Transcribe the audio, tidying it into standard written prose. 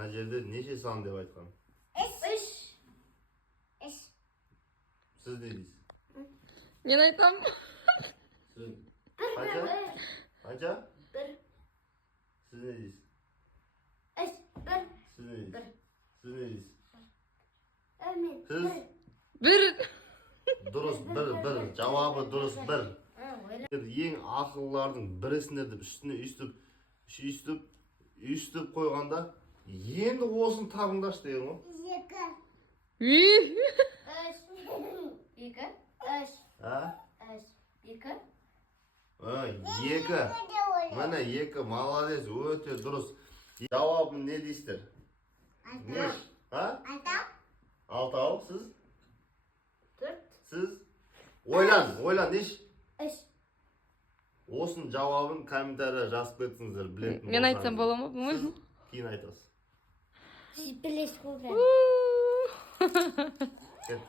Мына жерде неше сан деп айтқан? Үш. Сіз не дейсіз? Мен айтам. Сіз қанша? Қанша? Bir. Сіз не дейсіз? Üç. Bir. Сіз не дейсіз? Сіз не дейсіз? Ömer. Сіз Bir. дұрыс бір. Жауабы дұрыс бір. Ең ақыллылардың бірісіңдер деп үстіне үстіп қойғанда енді осын табыңдаршы деген ғой. Üç. İki. Üç. А? Üç. İki. Екі. Міне екі. Молодец, өте дұрыс. Жауабы не дейсіздер? Не? Алтау. Сіз? Dört. Сіз? Ойлан, еш? Üç. Осының жауабын комментария жазып кетсіңіздер, білетін Мен айтсам болсаңыз. бола ма, болмай ма? Кейін айтасыз. Сіз білесіз ғой. Уу. Кет.